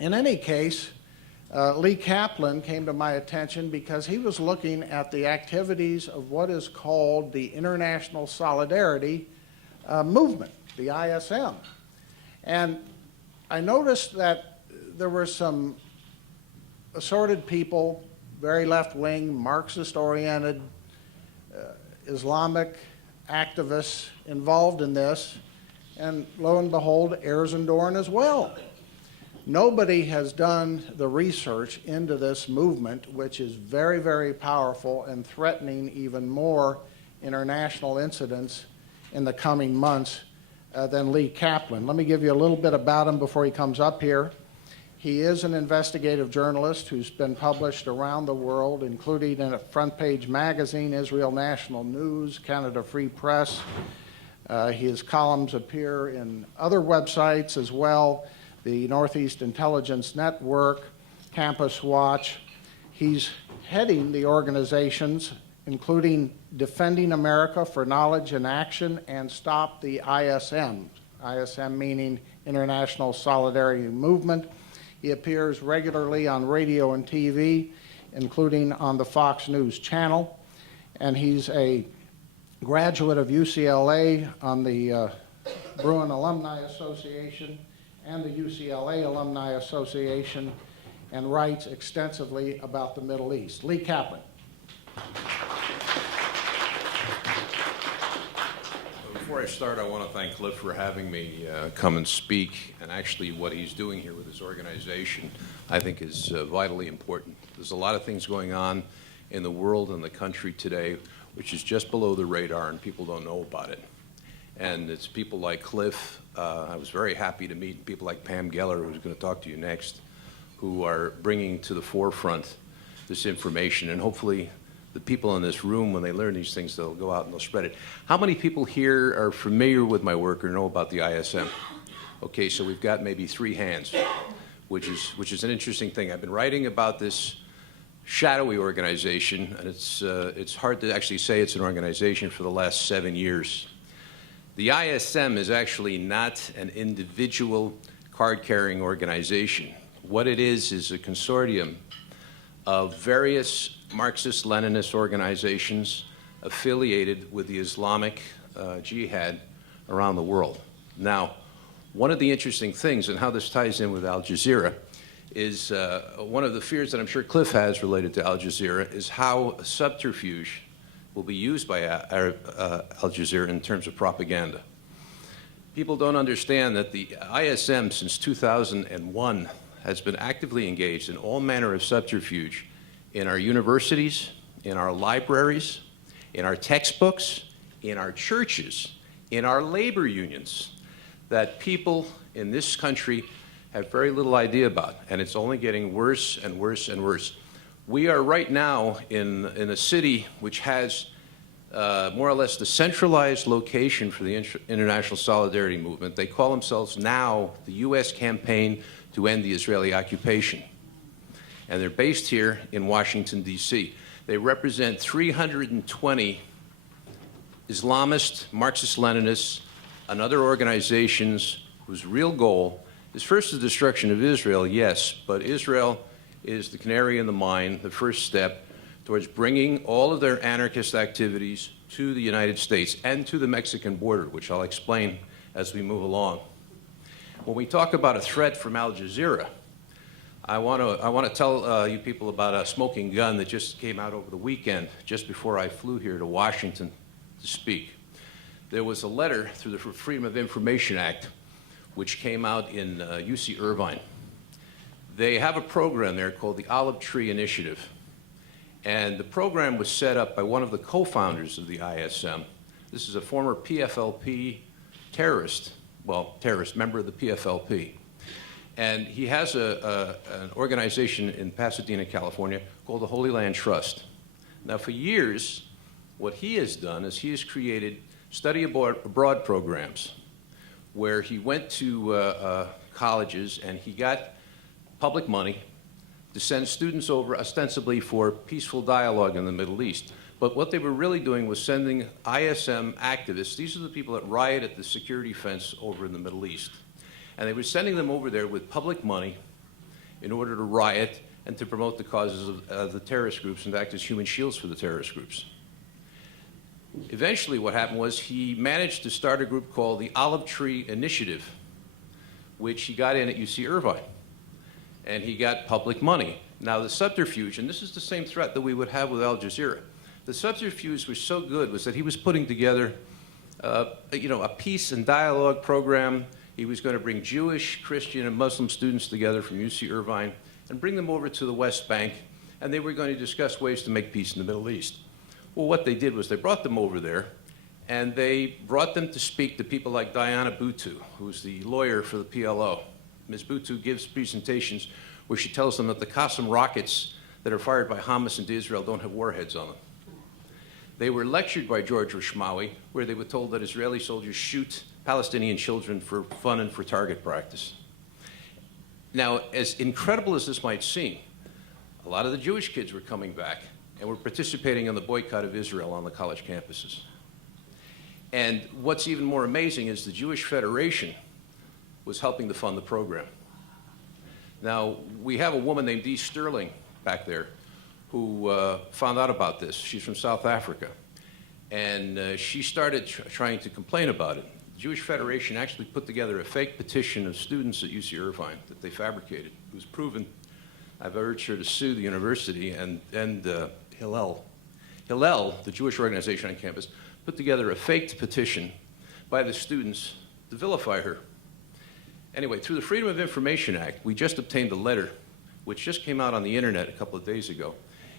In any case, Lee Kaplan came to my attention because he was looking at the activities of what is called the International Solidarity Movement, the ISM. And I noticed that there were some assorted people, very left-wing, Marxist-oriented, Islamic activists involved in this, and lo and behold, Erzendorn as well. Nobody has done the research into this movement, which is very, very powerful and threatening even more international incidents in the coming months than Lee Kaplan. Let me give you a little bit about him before he comes up here. He is an investigative journalist who's been published around the world, including in a front page magazine, Israel National News, Canada Free Press. His columns appear in other websites as well, the Northeast Intelligence Network, Campus Watch. He's heading the organizations, including Defending America for Knowledge and Action and Stop the ISM, ISM meaning International Solidarity Movement. He appears regularly on radio and TV, including on the Fox News channel, and he's a graduate of UCLA on the Bruin Alumni Association and the UCLA Alumni Association, and writes extensively about the Middle East. Lee Kaplan. Before I start, I want to thank Cliff for having me come and speak, and actually what he's doing here with his organization I think is vitally important. There's a lot of things going on in the world and the country today which is just below the radar and people don't know about it. And it's people like Cliff. I was very happy to meet people like Pam Geller, who's going to talk to you next, who are bringing to the forefront this information. And hopefully the people in this room, when they learn these things, they'll go out and they'll spread it. How many people here are familiar with my work or know about the ISM? Okay, so we've got maybe 3 hands, which is an interesting thing. I've been writing about this shadowy organization, and it's hard to actually say it's an organization for the last 7 years. The ISM is actually not an individual card-carrying organization. What it is a consortium of various Marxist-Leninist organizations affiliated with the Islamic Jihad around the world. Now, one of the interesting things, and how this ties in with Al Jazeera, is one of the fears that I'm sure Cliff has related to Al Jazeera is how a subterfuge will be used by Al Jazeera in terms of propaganda. People don't understand that the ISM since 2001 has been actively engaged in all manner of subterfuge in our universities, in our libraries, in our textbooks, in our churches, in our labor unions, that people in this country have very little idea about, and it's only getting worse and worse and worse. We are right now in a city which has more or less the centralized location for the International Solidarity Movement. They call themselves now the U.S. Campaign to End the Israeli Occupation. And they're based here in Washington, D.C. They represent 320 Islamist, Marxist-Leninists, and other organizations whose real goal is first the destruction of Israel, yes, but Israel is the canary in the mine, the first step towards bringing all of their anarchist activities to the United States and to the Mexican border, which I'll explain as we move along. When we talk about a threat from Al Jazeera, I want to tell you people about a smoking gun that just came out over the weekend, just before I flew here to Washington to speak. There was a letter through the Freedom of Information Act, which came out in UC Irvine. They have a program there called the Olive Tree Initiative. And the program was set up by one of the co-founders of the ISM. This is a former PFLP terrorist, member of the PFLP. And he has an organization in Pasadena, California, called the Holy Land Trust. Now, for years, what he has done is he has created study abroad programs where he went to colleges and he got public money to send students over ostensibly for peaceful dialogue in the Middle East. But what they were really doing was sending ISM activists. These are the people that riot at the security fence over in the Middle East. And they were sending them over there with public money in order to riot and to promote the causes of the terrorist groups and act as human shields for the terrorist groups. Eventually what happened was he managed to start a group called the Olive Tree Initiative, which he got in at UC Irvine. And he got public money. Now the subterfuge, and this is the same threat that we would have with Al Jazeera, the subterfuge was so good was that he was putting together a peace and dialogue program. He was going to bring Jewish, Christian, and Muslim students together from UC Irvine and bring them over to the West Bank, and they were going to discuss ways to make peace in the Middle East. Well, what they did was they brought them over there, and they brought them to speak to people like Diana Buttu, who's the lawyer for the PLO. Ms. Buttu gives presentations where she tells them that the Qassam rockets that are fired by Hamas into Israel don't have warheads on them. They were lectured by George Rishmawi, where they were told that Israeli soldiers shoot Palestinian children for fun and for target practice. Now, as incredible as this might seem, a lot of the Jewish kids were coming back and were participating in the boycott of Israel on the college campuses. And what's even more amazing is the Jewish Federation was helping to fund the program. Now, we have a woman named Dee Sterling back there who found out about this. She's from South Africa. And she started trying to complain about it. The Jewish Federation actually put together a fake petition of students at UC Irvine that they fabricated. It was proven. I've urged her to sue the university, and Hillel, the Jewish organization on campus, put together a faked petition by the students to vilify her. Anyway, through the Freedom of Information Act, we just obtained a letter, which just came out on the internet a couple of days ago,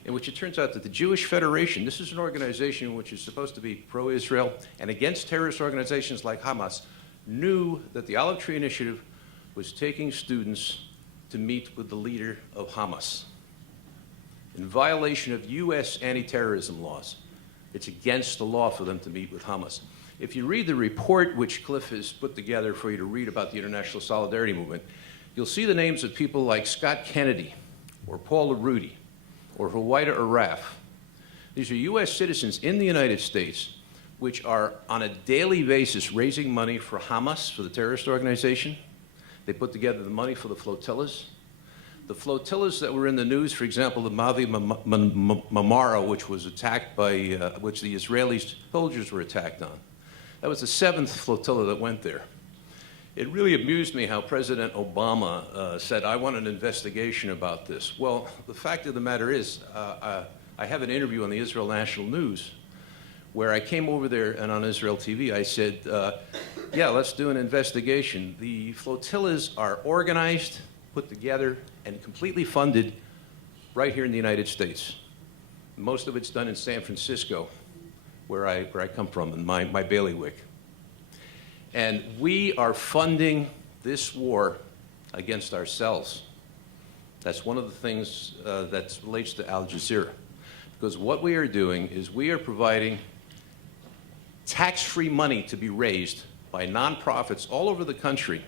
in which it turns out that the Jewish Federation, this is an organization which is supposed to be pro-Israel and against terrorist organizations like Hamas, knew that the Olive Tree Initiative was taking students to meet with the leader of Hamas in violation of U.S. anti-terrorism laws. It's against the law for them to meet with Hamas. If you read the report which Cliff has put together for you to read about the International Solidarity Movement, you'll see the names of people like Scott Kennedy or Paul LaRudy or Huwaida Araf. These are U.S. citizens in the United States which are on a daily basis raising money for Hamas, for the terrorist organization. They put together the money for the flotillas. The flotillas that were in the news, for example, the Mavi Marmara, which was attacked by, which the Israeli soldiers were attacked on. That was the 7th flotilla that went there. It really amused me how President Obama said, I want an investigation about this. Well, the fact of the matter is, I have an interview on the Israel National News where I came over there and on Israel TV, I said, yeah, let's do an investigation. The flotillas are organized, put together, and completely funded right here in the United States. Most of it's done in San Francisco, where I come from, in my bailiwick. And we are funding this war against ourselves. That's one of the things that relates to Al Jazeera. Because what we are doing is we are providing tax-free money to be raised by nonprofits all over the country,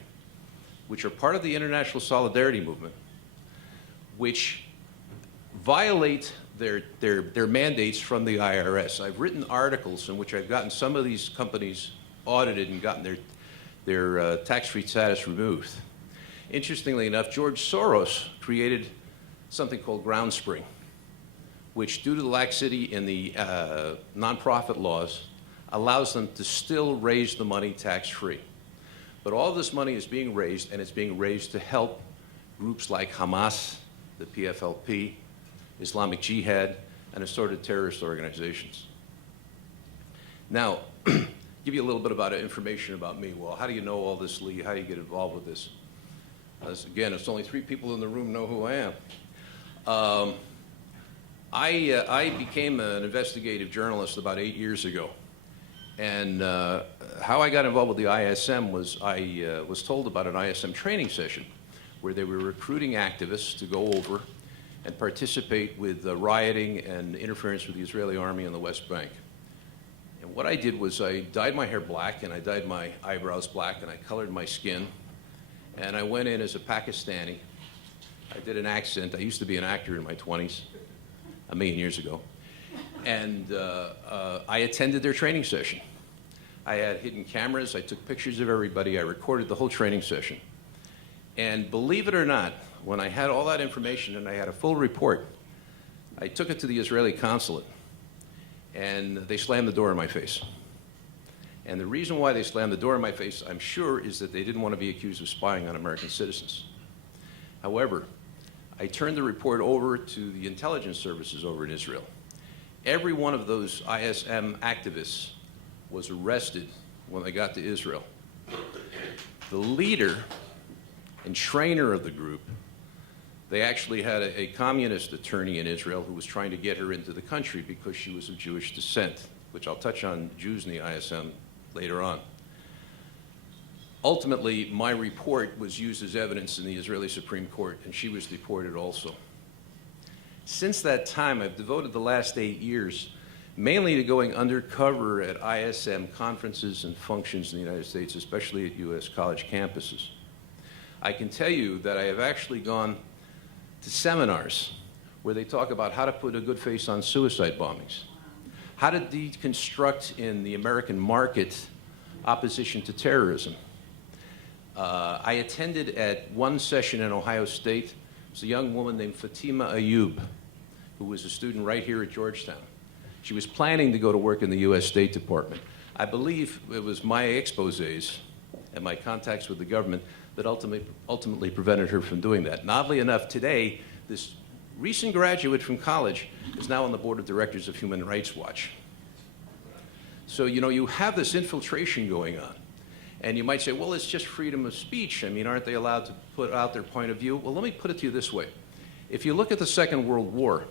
which are part of the International Solidarity Movement, which violate their mandates from the IRS. I've written articles in which I've gotten some of these companies audited and gotten their tax-free status removed. Interestingly enough, George Soros created something called Groundspring, which, due to the laxity in the nonprofit laws, allows them to still raise the money tax-free. But all this money is being raised, and it's being raised to help groups like Hamas, the PFLP, Islamic Jihad, and assorted terrorist organizations. Now, give you a little bit about information about me. Well, how do you know all this, Lee? How do you get involved with this? Again, it's only 3 people in the room know who I am. I became an investigative journalist about 8 years ago. And how I got involved with the ISM was I was told about an ISM training session where they were recruiting activists to go over and participate with rioting and interference with the Israeli army on the West Bank. And what I did was I dyed my hair black, and I dyed my eyebrows black, and I colored my skin. And I went in as a Pakistani. I did an accent. I used to be an actor in my 20s, a million years ago. And I attended their training session. I had hidden cameras. I took pictures of everybody. I recorded the whole training session. And believe it or not, when I had all that information and I had a full report, I took it to the Israeli consulate, and they slammed the door in my face. And the reason why they slammed the door in my face, I'm sure, is that they didn't want to be accused of spying on American citizens. However, I turned the report over to the intelligence services over in Israel. Every one of those ISM activists was arrested when they got to Israel. The leader and trainer of the group, they actually had a communist attorney in Israel who was trying to get her into the country because she was of Jewish descent, which I'll touch on Jews in the ISM later on. Ultimately, my report was used as evidence in the Israeli Supreme Court, and she was deported also. Since that time, I've devoted the last 8 years mainly to going undercover at ISM conferences and functions in the United States, especially at U.S. college campuses. I can tell you that I have actually gone to seminars where they talk about how to put a good face on suicide bombings, how to deconstruct in the American market opposition to terrorism. I attended at one session in Ohio State. It was a young woman named Fatima Ayub, who was a student right here at Georgetown. She was planning to go to work in the U.S. State Department. I believe it was my exposés and my contacts with the government that ultimately prevented her from doing that. And oddly enough, today, this recent graduate from college is now on the board of directors of Human Rights Watch. So, you know, you have this infiltration going on. And you might say, well, it's just freedom of speech. I mean, aren't they allowed to put out their point of view? Well, let me put it to you this way. If you look at the Second World War,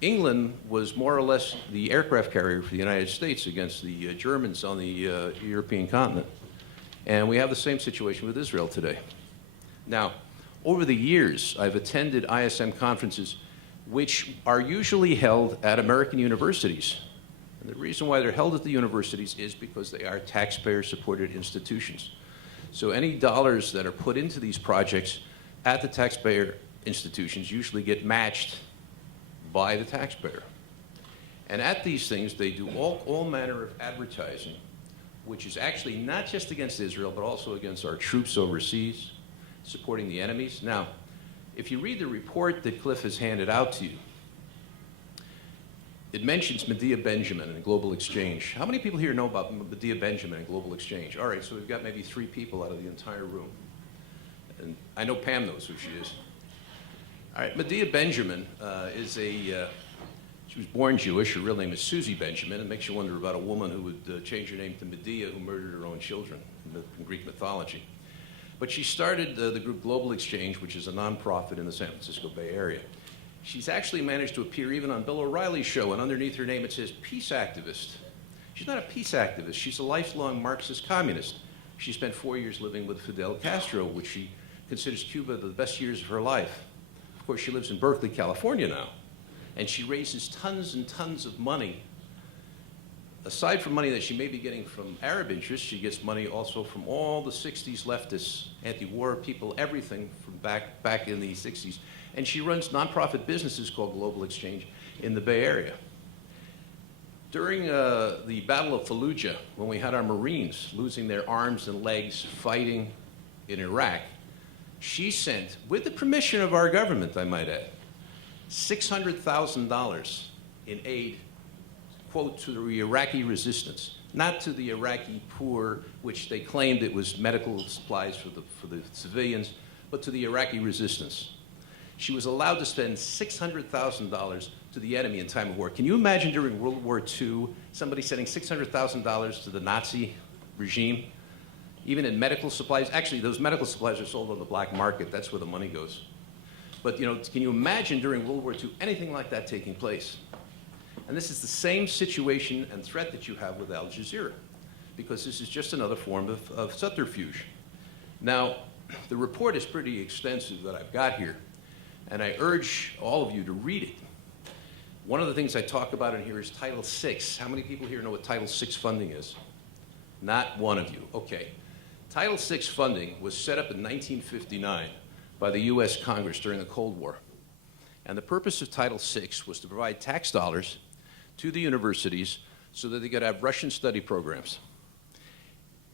England was more or less the aircraft carrier for the United States against the Germans on the European continent. And we have the same situation with Israel today. Now, over the years, I've attended ISM conferences which are usually held at American universities. And the reason why they're held at the universities is because they are taxpayer-supported institutions. So any dollars that are put into these projects at the taxpayer institutions usually get matched by the taxpayer. And at these things, they do all manner of advertising, which is actually not just against Israel, but also against our troops overseas, supporting the enemies. Now, if you read the report that Cliff has handed out to you, it mentions Medea Benjamin and Global Exchange. How many people here know about Medea Benjamin and Global Exchange? All right, so we've got maybe 3 people out of the entire room. And I know Pam knows who she is. All right, Medea Benjamin she was born Jewish. Her real name is Susie Benjamin. It makes you wonder about a woman who would change her name to Medea, who murdered her own children in Greek mythology. But she started the group Global Exchange, which is a nonprofit in the San Francisco Bay Area. She's actually managed to appear even on Bill O'Reilly's show, and underneath her name it says peace activist. She's not a peace activist. She's a lifelong Marxist communist. She spent 4 years living with Fidel Castro, which she considers Cuba the best years of her life. Of course, she lives in Berkeley, California now, and she raises tons and tons of money. Aside from money that she may be getting from Arab interests, she gets money also from all the 60s leftists, anti-war people, everything from back in the 60s. And she runs nonprofit businesses called Global Exchange in the Bay Area. During the Battle of Fallujah, when we had our Marines losing their arms and legs fighting in Iraq, she sent, with the permission of our government, I might add, $600,000 in aid, quote, to the Iraqi resistance, not to the Iraqi poor, which they claimed it was medical supplies for the civilians, but to the Iraqi resistance. She was allowed to spend $600,000 to the enemy in time of war. Can you imagine during World War II, somebody sending $600,000 to the Nazi regime, even in medical supplies? Actually, those medical supplies are sold on the black market. That's where the money goes. But you know, can you imagine during World War II anything like that taking place? And this is the same situation and threat that you have with Al Jazeera, because this is just another form of subterfuge. Now, the report is pretty extensive that I've got here, and I urge all of you to read it. One of the things I talk about in here is Title VI. How many people here know what Title VI funding is? Not one of you. Okay. Title VI funding was set up in 1959 by the U.S. Congress during the Cold War. And the purpose of Title VI was to provide tax dollars to the universities so that they could have Russian study programs.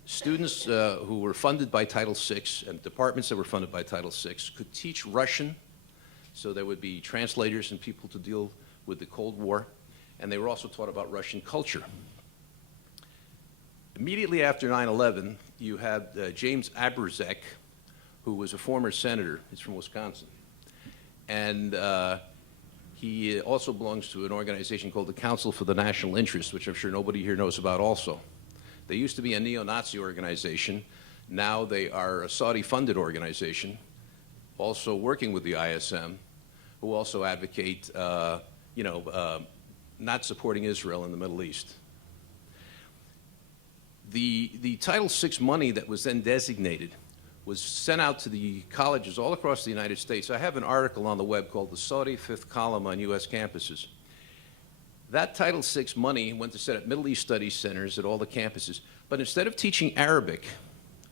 students who were funded by Title VI and departments that were funded by Title VI could teach Russian, so there would be translators and people to deal with the Cold War, and they were also taught about Russian culture. Immediately after 9/11, you had James Aberzek, who was a former senator. He's from Wisconsin. And he also belongs to an organization called the Council for the National Interest, which I'm sure nobody here knows about also. They used to be a neo-Nazi organization. Now they are a Saudi-funded organization, also working with the ISM, who also advocate, not supporting Israel in the Middle East. The Title VI money that was then designated was sent out to the colleges all across the United States. I have an article on the web called The Saudi Fifth Column on U.S. Campuses. That Title VI money went to set up Middle East Studies centers at all the campuses. But instead of teaching Arabic,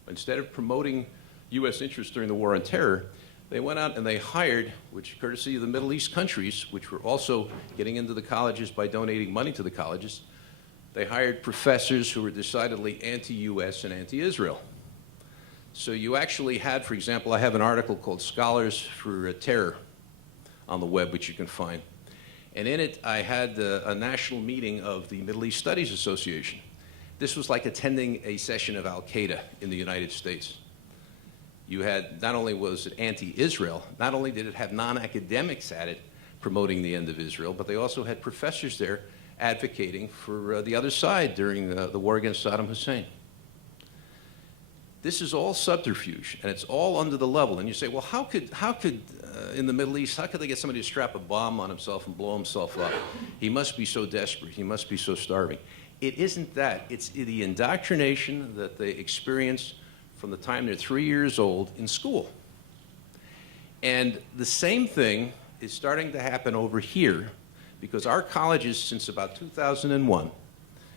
instead of promoting U.S. interests during the War on Terror, they went out and they hired, which courtesy of the Middle East countries, which were also getting into the colleges by donating money to the colleges, they hired professors who were decidedly anti-U.S. and anti-Israel. So you actually had, for example, I have an article called Scholars for Terror on the web, which you can find. And in it, I had a national meeting of the Middle East Studies Association. This was like attending a session of Al-Qaeda in the United States. You had, not only was it anti-Israel, not only did it have non-academics at it promoting the end of Israel, but they also had professors there advocating for the other side during the war against Saddam Hussein. This is all subterfuge, and it's all under the level. And you say, well, how could in the Middle East, how could they get somebody to strap a bomb on himself and blow himself up? He must be so desperate. He must be so starving. It isn't that. It's the indoctrination that they experience from the time they're 3 years old in school. And the same thing is starting to happen over here, because our colleges, since about 2001,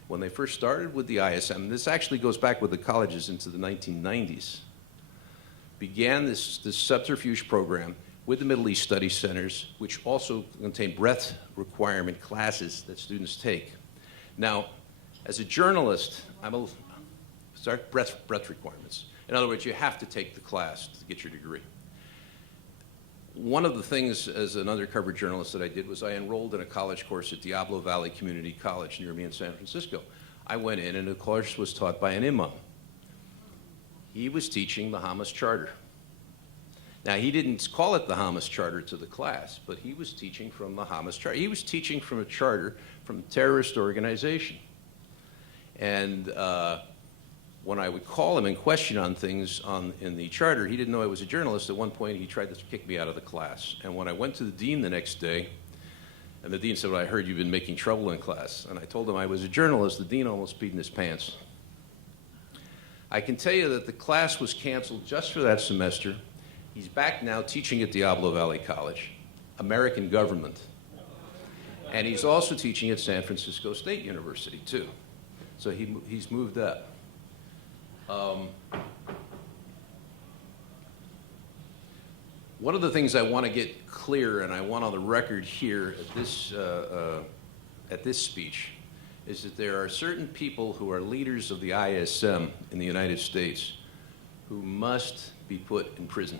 when they first started with the ISM, this actually goes back with the colleges into the 1990s, began this subterfuge program with the Middle East Studies Centers, which also contain breadth requirement classes that students take. Now, as a journalist, breadth requirements. In other words, you have to take the class to get your degree. One of the things as an undercover journalist that I did was I enrolled in a college course at Diablo Valley Community College near me in San Francisco. I went in and the course was taught by an imam. He was teaching the Hamas Charter. Now, he didn't call it the Hamas Charter to the class, but he was teaching from the Hamas Charter. He was teaching from a charter from a terrorist organization. And when I would call him and question on things in the charter, he didn't know I was a journalist. At one point, he tried to kick me out of the class. And when I went to the dean the next day, and the dean said, well, I heard you've been making trouble in class. And I told him I was a journalist. The dean almost peed in his pants. I can tell you that the class was canceled just for that semester. He's back now teaching at Diablo Valley College, American government. And he's also teaching at San Francisco State University, too. So he's moved up. One of the things I want to get clear, and I want on the record here at this speech, is that there are certain people who are leaders of the ISM in the United States who must be put in prison.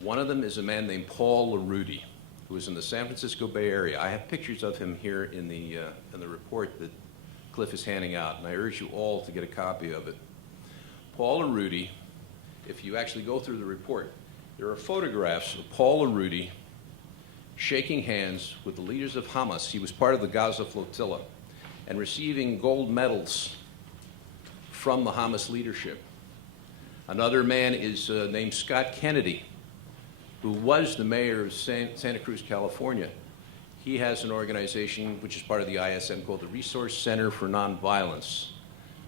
One of them is a man named Paul LaRudy, who is in the San Francisco Bay Area. I have pictures of him here in the report that Cliff is handing out, and I urge you all to get a copy of it. Paul LaRudy, if you actually go through the report, there are photographs of Paul LaRudy shaking hands with the leaders of Hamas. He was part of the Gaza flotilla, and receiving gold medals from the Hamas leadership. Another man is named Scott Kennedy, who was the mayor of Santa Cruz, California. He has an organization which is part of the ISM called the Resource Center for Nonviolence,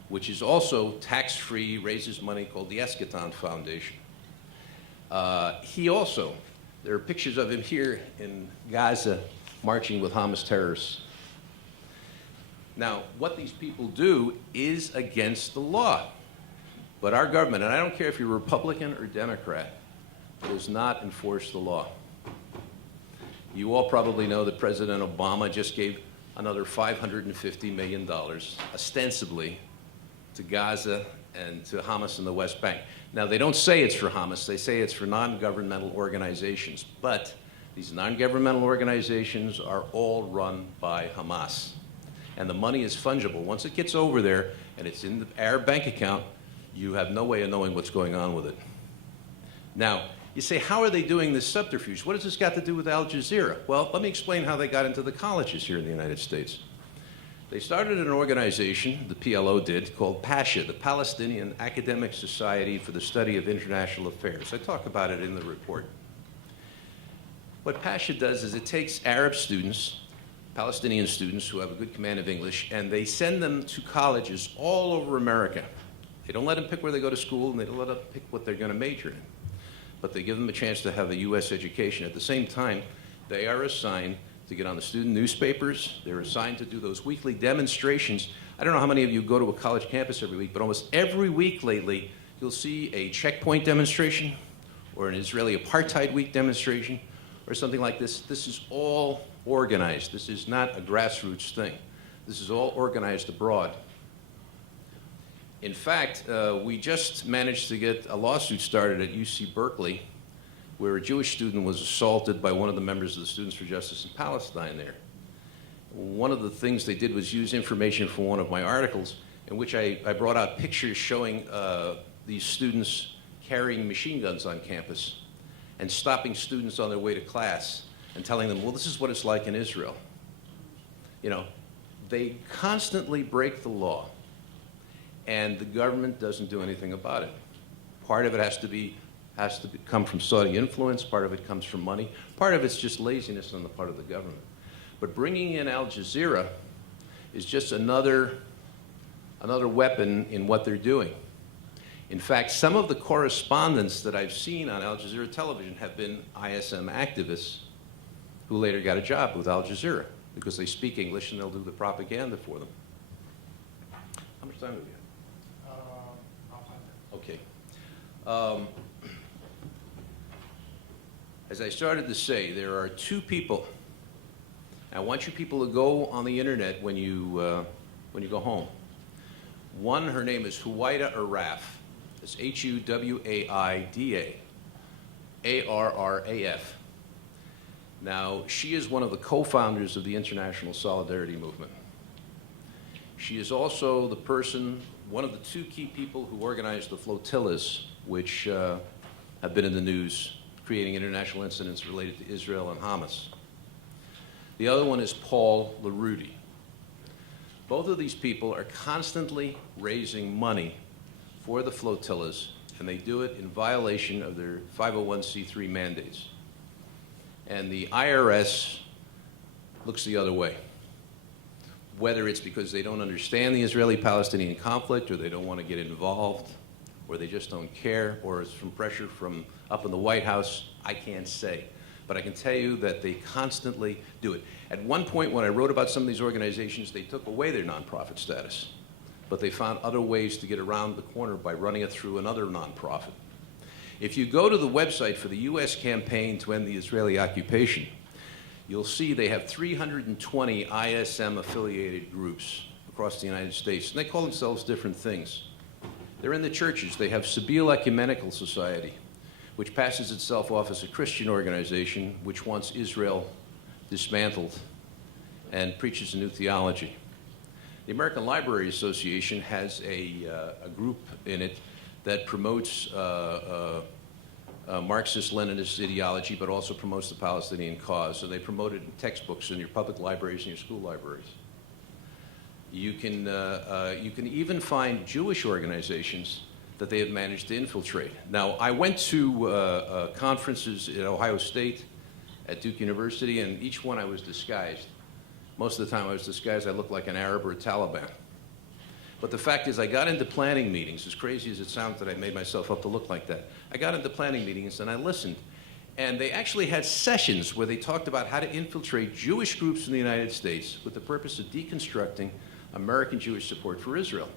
which is also tax-free, raises money, called the Eschaton Foundation. There are pictures of him here in Gaza marching with Hamas terrorists. Now, what these people do is against the law. But our government, and I don't care if you're Republican or Democrat, does not enforce the law. You all probably know that President Obama just gave another $550 million, ostensibly, to Gaza and to Hamas in the West Bank. Now, they don't say it's for Hamas. They say it's for non-governmental organizations. But these non-governmental organizations are all run by Hamas. And the money is fungible. Once it gets over there and it's in the Arab bank account, you have no way of knowing what's going on with it. Now, you say, how are they doing this subterfuge? What has this got to do with Al Jazeera? Well, let me explain how they got into the colleges here in the United States. They started an organization, the PLO did, called PASHA, the Palestinian Academic Society for the Study of International Affairs. I talk about it in the report. What PASHA does is it takes Arab students, Palestinian students who have a good command of English, and they send them to colleges all over America. They don't let them pick where they go to school, and they don't let them pick what they're going to major in. But they give them a chance to have a U.S. education. At the same time, they are assigned to get on the student newspapers. They're assigned to do those weekly demonstrations. I don't know how many of you go to a college campus every week, but almost every week lately, you'll see a checkpoint demonstration or an Israeli Apartheid Week demonstration or something like this. This is all organized. This is not a grassroots thing. This is all organized abroad. In fact, we just managed to get a lawsuit started at UC Berkeley where a Jewish student was assaulted by one of the members of the Students for Justice in Palestine there. One of the things they did was use information from one of my articles in which I brought out pictures showing these students carrying machine guns on campus and stopping students on their way to class and telling them, well, this is what it's like in Israel. You know, they constantly break the law, and the government doesn't do anything about it. Part of it has to come from Saudi influence, part of it comes from money, part of it's just laziness on the part of the government. But bringing in Al Jazeera is just another weapon in what they're doing. In fact, some of the correspondents that I've seen on Al Jazeera television have been ISM activists who later got a job with Al Jazeera because they speak English and they'll do the propaganda for them. How much time do we have? Okay. As I started to say, there are two people. I want you people to go on the internet when you go home. One, her name is Huwaida Arraf. It's Huwaida Arraf. Now, she is one of the co-founders of the International Solidarity Movement. She is also the person, one of the two key people who organized the flotillas, which have been in the news, creating international incidents related to Israel and Hamas. The other one is Paul LaRudy. Both of these people are constantly raising money for the flotillas, and they do it in violation of their 501c3 mandates. And the IRS looks the other way. Whether it's because they don't understand the Israeli-Palestinian conflict, or they don't want to get involved, or they just don't care, or it's from pressure from up in the White House, I can't say. But I can tell you that they constantly do it. At one point, when I wrote about some of these organizations, they took away their nonprofit status. But they found other ways to get around the corner by running it through another nonprofit. If you go to the website for the U.S. campaign to end the Israeli occupation, you'll see they have 320 ISM-affiliated groups across the United States, and they call themselves different things. They're in the churches. They have Sabeel Ecumenical Society, which passes itself off as a Christian organization which wants Israel dismantled and preaches a new theology. The American Library Association has a group in it that promotes Marxist-Leninist ideology, but also promotes the Palestinian cause. So they promote it in textbooks in your public libraries and your school libraries. You can even find Jewish organizations that they have managed to infiltrate. Now, I went to conferences at Ohio State, at Duke University, and each one I was disguised. Most of the time I was disguised, I looked like an Arab or a Taliban. But the fact is, I got into planning meetings, as crazy as it sounds that I made myself up to look like that. I got into planning meetings and I listened. And they actually had sessions where they talked about how to infiltrate Jewish groups in the United States with the purpose of deconstructing American Jewish support for Israel.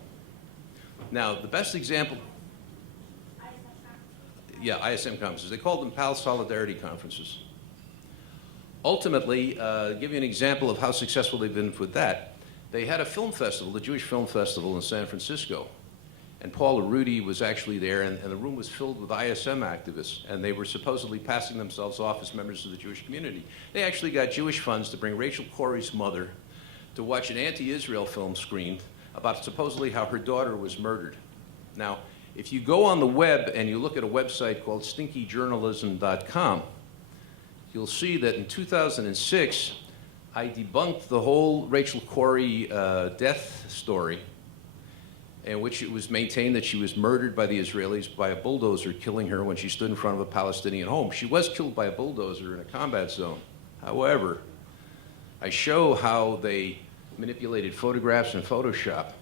Now, the best example... Yeah, ISM conferences. They called them PAL Solidarity Conferences. Ultimately, give you an example of how successful they've been with that, they had a film festival, the Jewish Film Festival in San Francisco, And Paul Arudi was actually there, and the room was filled with ISM activists, and they were supposedly passing themselves off as members of the Jewish community. They actually got Jewish funds to bring Rachel Corrie's mother to watch an anti-Israel film screened about supposedly how her daughter was murdered. Now, if you go on the web and you look at a website called stinkyjournalism.com, you'll see that in 2006, I debunked the whole Rachel Corrie death story, in which it was maintained that she was murdered by the Israelis by a bulldozer killing her when she stood in front of a Palestinian home. She was killed by a bulldozer in a combat zone. However, I show how they manipulated photographs in Photoshop.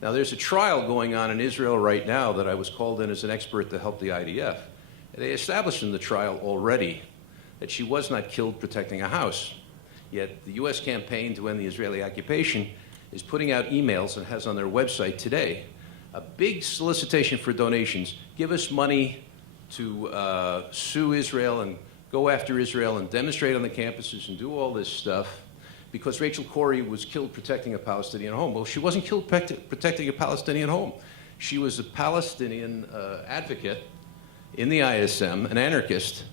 Now, there's a trial going on in Israel right now that I was called in as an expert to help the IDF. They established in the trial already that she was not killed protecting a house. Yet the U.S. campaign to end the Israeli occupation is putting out emails and has on their website today a big solicitation for donations. Give us money to sue Israel and go after Israel and demonstrate on the campuses and do all this stuff because Rachel Corrie was killed protecting a Palestinian home. Well, she wasn't killed protecting a Palestinian home. She was a Palestinian advocate in the ISM, an anarchist.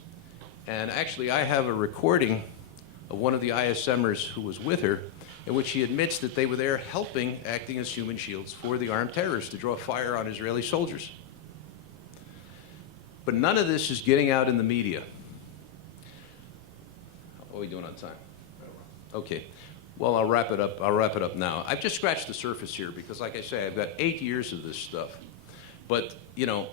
And actually, I have a recording of one of the ISMers who was with her in which he admits that they were there helping, acting as human shields for the armed terrorists to draw fire on Israeli soldiers. But none of this is getting out in the media. How are we doing on time? Okay. Well, I'll wrap it up. I'll wrap it up now. I've just scratched the surface here because, like I say, I've got 8 years of this stuff. But, you know,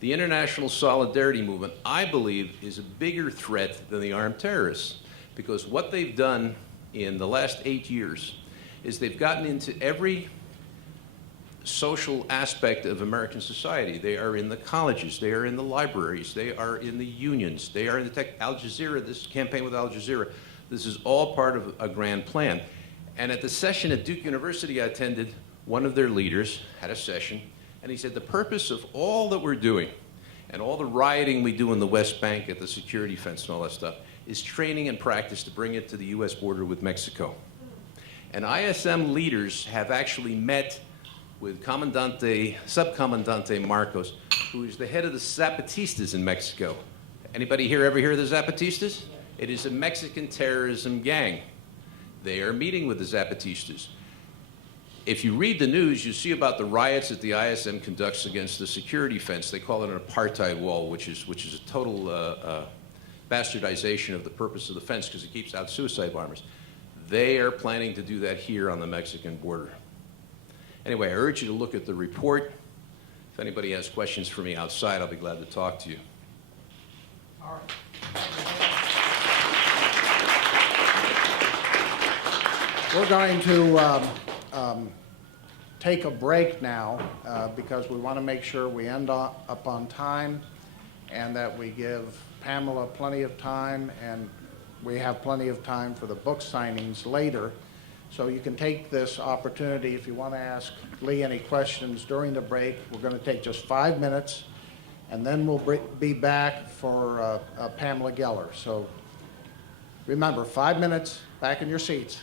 the international solidarity movement, I believe, is a bigger threat than the armed terrorists because what they've done in the last 8 years is they've gotten into every social aspect of American society. They are in the colleges, they are in the libraries, they are in the unions, they are in the tech. Al Jazeera, this campaign with Al Jazeera, this is all part of a grand plan. And at the session at Duke University I attended, one of their leaders had a session, and he said the purpose of all that we're doing and all the rioting we do in the West Bank at the security fence and all that stuff is training and practice to bring it to the U.S. border with Mexico. And ISM leaders have actually met with Subcomandante Marcos, who is the head of the Zapatistas in Mexico. Anybody here ever hear of the Zapatistas? It is a Mexican terrorism gang. They are meeting with the Zapatistas. If you read the news, you see about the riots that the ISM conducts against the security fence. They call it an apartheid wall, which is a total bastardization of the purpose of the fence because it keeps out suicide bombers. They are planning to do that here on the Mexican border. Anyway, I urge you to look at the report. If anybody has questions for me outside, I'll be glad to talk to you. All right. We're going to take a break now because we want to make sure we end up on time and that we give Pamela plenty of time and we have plenty of time for the book signings later. So you can take this opportunity if you want to ask Lee any questions during the break. We're going to take just 5 minutes and then we'll be back for Pamela Geller. So remember, 5 minutes, back in your seats.